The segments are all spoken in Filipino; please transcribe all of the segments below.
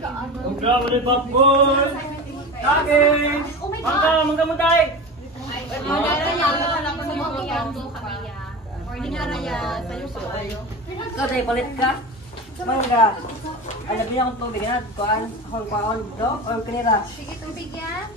Mangga, wala popcorn. Saging. Mangga mo tayo. Ikaw tayo, palit ka? Mangga. Alam niya akong tubig na. Kuhaan, akong kuhaan do. O yung kanira. Sige, tubig yan.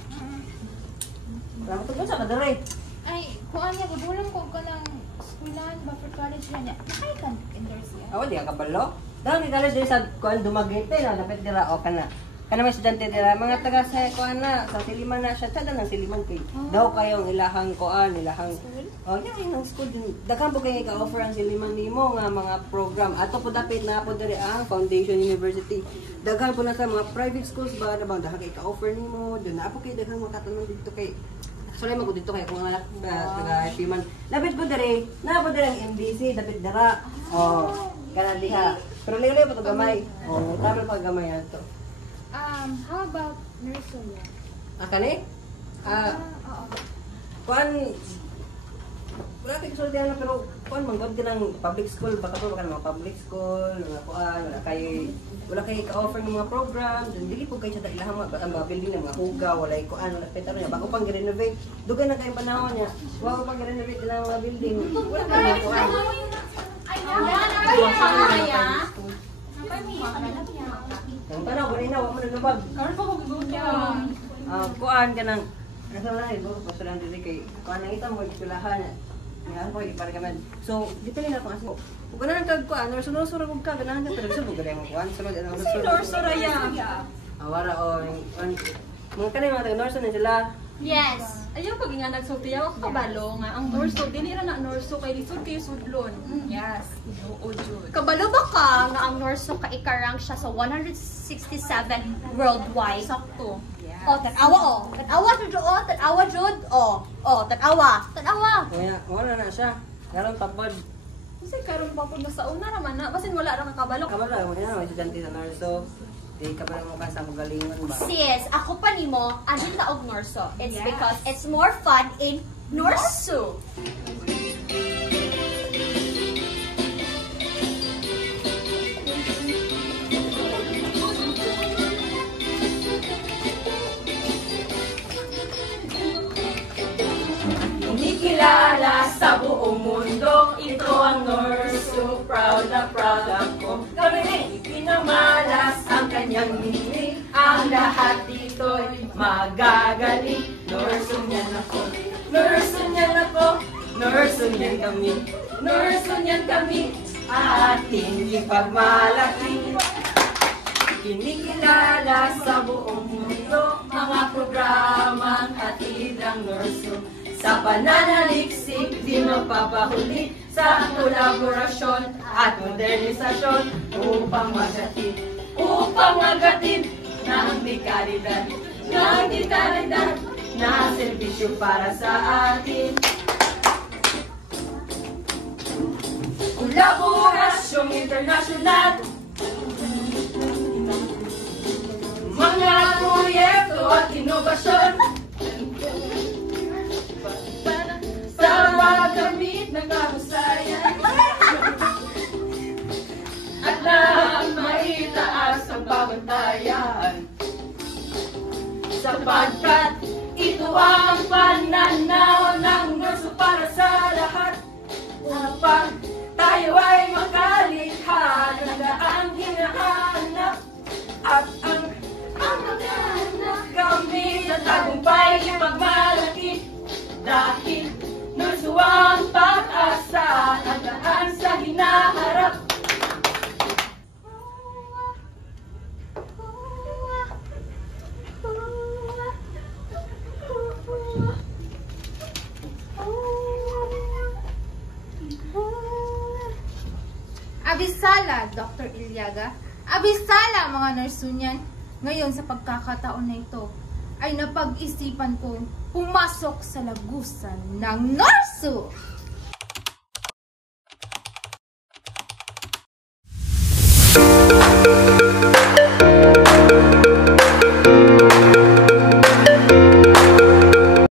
Wala mo tugod sa kadari. Ay, kuhaan niya. Gubulang ko ka ng schoolan. Buffer college na niya. Nakay ka endorse niya. Awa, di ka kabalo. Dahil ni college din sa kuhaan dumagite na. Dapat dira o ka na. Kana may estudyante dira. Mga taga sa kuhaan na. Sa Siliman na siya. Sada ng Siliman kay. Daw kayong ilahang kuhaan. Ilahang. Oh, yan ang school din. Daghang po kayo ka-offer ang Siliman nimo nga mga program. Ato po dapat na po diri ang Foundation University. Daghang po na sa mga private schools ba na bang daghang kay ka-offer nimo. Doon na po kayo daghang makatanong dito kay. Sorry mo ko dito kay kung anak taga Siliman. Dapat po diri, na po diri ang MDC, dapat dara. Oh, kana diha. Pero lilo pa to gamay. Oh, tama pa gamay ato. How about nursery? Kani? Oo. Kuan wala kay kasultihan na pero kuan manggod ka ng public school baka po baka ng mga public school mga kuan wala kay ka-offer ng mga program dili po kay sa ilahang mga building ng mga huga wala kay kuan wala kay taro niya bago pang renovate dugay na kay panahon niya bago pang renovate na mga building wala kay mga kuan ang tanaw gani na wa mo nalubag kuan ka ng nasa na ito pasulan dili kay kuan nang ita mo isulahan yan po, iparagaman. So, dito rin ako kasi, kung ganahan kag kuan, norso-norso ragog ka, ganahan ka, pero sa bugay mo kuan, sunod ang norso. Norso raya. Awara o, mga kanay mga taga-norso na sila. Yes. Ayaw pag nga nagsulti ako kabalo nga ang norso dinira na norso kay lisod kayo sudlon. Yes, oo jud. Kabalo ba ka nga ang Norso ka-ikarang siya sa 167 worldwide? Sakto. Oh, tanawa oh. Tanawa jud oh, tanawa jud oh. Oh, tanawa. Tanawa. Kaya, wala na siya. Karon tapod. Kasi karon pa pud sa una naman na basin wala ra ka kabalo. Kabalo, mo na, may estudyante sa norso. Di ka ba mo ka sa magalingon ba? Sis, ako pa nimo anil ta og Norso. It's because it's more fun in Norso. Kilala sa buong mundo, ito ang Norso, proud na proud ako. Kami rin pinamalas ang kanyang nini, ang lahat dito'y magagaling. Norso niyan ako, Norso niyan ako, Norso niyan kami, Norso niyan kami, ating ipagmalaki. Kinikilala sa buong mundo, mga programang hatid ang Norso. Sa pananaliksik, di magpapahuli sa kolaborasyon at modernisasyon upang magatid ng dekalidad na serbisyo para sa atin. Kolaborasyong internasyonal, mga proyekto at inobasyon, sa paggamit ng kahusayan at na maitaas ang pabantayan sapagkat ito ang pananaw ng Norso para sa lahat upang tayo ay makalikha ng daang hinahanap at ang maghanap kami sa tagumpay ipagmalaki dahil Norso ang pag-asa at daan sa hinaharap. Abisala, Dr. Iliaga. Abisala, mga Norsunyan. Ngayon, sa pagkakataon na ito, ay napag-isipan kong pumasok sa lagusan ng Norso!